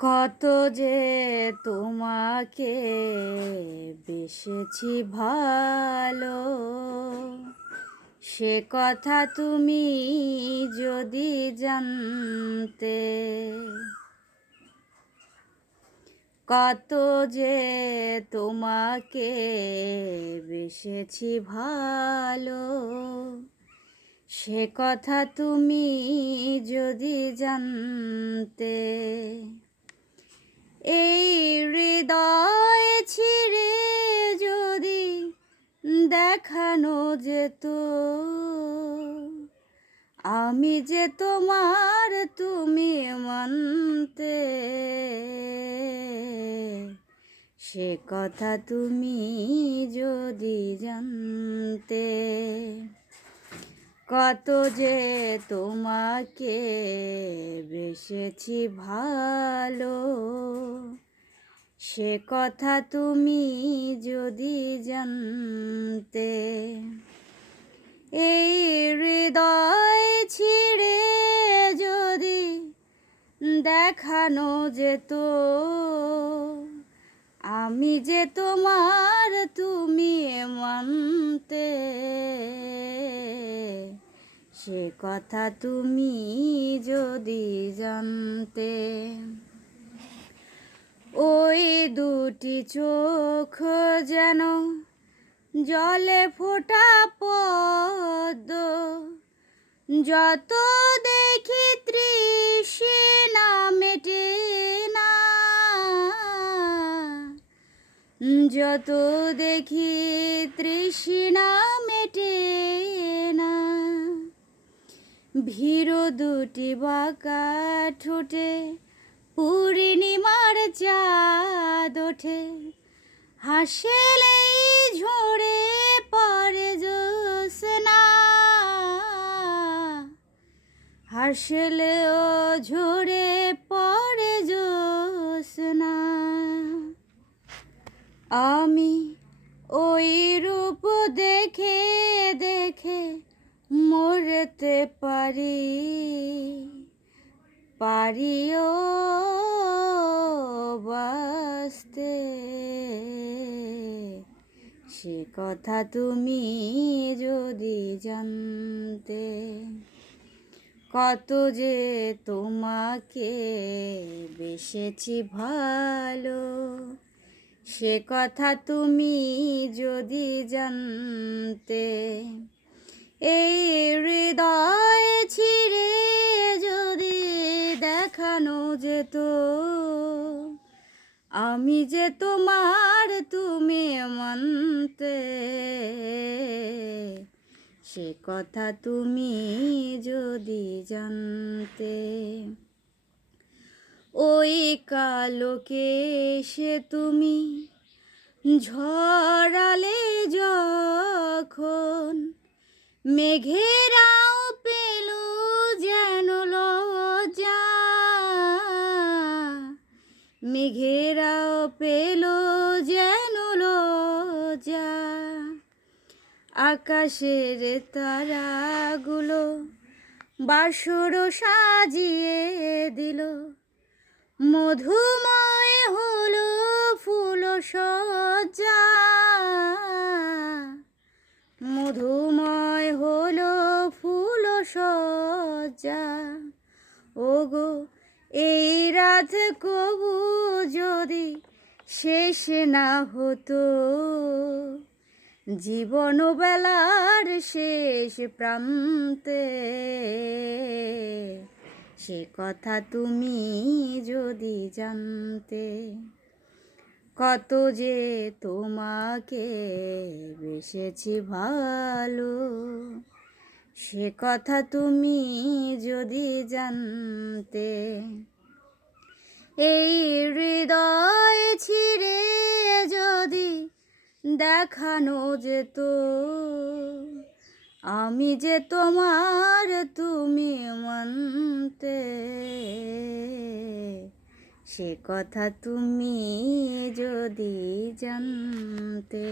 কত যে তোমাকে বেসেছি ভালো, সে কথা তুমি যদি জানতে। কত যে তোমাকে বেসেছি ভালো, সে কথা তুমি যদি জানতে। এই হৃদয় ছিঁড়ে যদি দেখানো যেত আমি যে তোমার, তুমি মানতে। সে কথা তুমি যদি জানতে। কত যে তোমাকে বেসেছি ভালো, সে কথা তুমি যদি জানতে। এই হৃদয় ছিঁড়ে যদি দেখানো যেত আমি যে তোমার, তুমি মানতে। সে কথা তুমি যদি জানতে। ওই দুটি চোখ যেন জলে ফোটা পদ্ম, যত দেখি তৃষ্ণা মেটে না, যত দেখি তৃষ্ণা মেটে না। ভীরু দুটি বাঁকা ঠোঁটে পূর্ণিমার চাঁদ ওঠে, হাসলেই ঝরে পড়ে জ্যোৎস্না, হাসলেও ঝরে পড়ে জ্যোৎস্না। আমি ওই রূপ দেখে দেখে মরতে পারিও বাঁচতে। সে কথা তুমি যদি জানতে। কত যে তোমাকে বেসেছি ভালো, সে কথা তুমি যদি জানতে। এই হৃদয় ছিঁড়ে যদি দেখানো যেত আমি যে তোমার, তুমি মানতে। সে কথা তুমি যদি জানতে। ওই কালো কেশে তুমি ঝরালে যখন, মেঘেরাও পেল যেন লজ্জা, মেঘেরাও পেল যেন লজ্জা। আকাশের তারাগুলো বাসর সাজিয়ে দিল, মধুময় হলো ফুল সজ্জা, মধুময় হলো ফুল সজ্জা। ওগো এই রাত কবু যদি শেষ না হতো, জীবন বেলার শেষ প্রান্তে। সে কথা তুমি যদি জানতে। কত যে তোমাকে বেসেছি ভালো, সে কথা তুমি যদি জানতে। এই হৃদয় ছিঁড়ে যদি দেখানো যেত আমি যে তোমার, তুমি মানতে। সে কথা তুমি যদি জানতে।